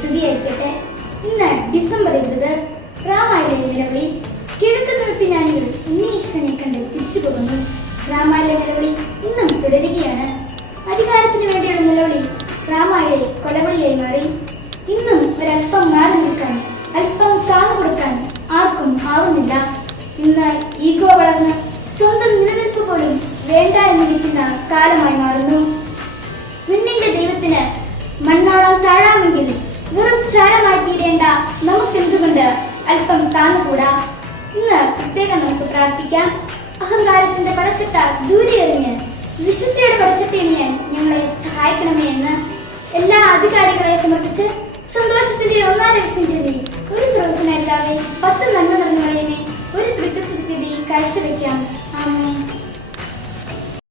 സ്തുതിയായിരിക്കട്ടെ. ഇന്ന് ഡിസംബർ 20, രാമായണ നിലവിളി. കിഴക്കുന്ന ജ്ഞാനികൾ ഉണ്ണീശ്വരനെ കണ്ട് തിരിച്ചു പോകുന്നു. രാമായണ നിലവിളി ഇന്നും തുടരുകയാണ്. അധികാരത്തിന് വേണ്ടിയുള്ള നിലവിളി രാമായണ കൊലവിളിയായി മാറി. ഇന്നും ഒരല്പം മാറി നിൽക്കാൻ, അല്പം താന്നു കൊടുക്കാൻ ആർക്കും ആവുന്നില്ല. ഇന്ന് ഈഗോ വളർന്ന് സ്വന്തം നിലനിൽപ്പ് പോലും വേണ്ട എന്ന് വിളിക്കുന്ന കാലമായി മാറുന്നു. മുന്നിന്റെ ദൈവത്തിന് മണ്ണോളം താഴാമെങ്കിൽ വെറും ചാരമായി തീരേണ്ട നമുക്കെന്തുകൊണ്ട് അല്പം താന്നുകൂടാ? ഇന്ന് പ്രത്യേകം നമുക്ക് പ്രാർത്ഥിക്കാം. അഹങ്കാരത്തിന്റെ പടച്ചട്ട ദൂരെ എറിഞ്ഞ് വിശുദ്ധിയുടെ പടച്ചട്ട എണിയാൻ ഞങ്ങളെ സഹായിക്കണമേ എന്ന് എല്ലാ അധികാരികളെ സമർപ്പിച്ച്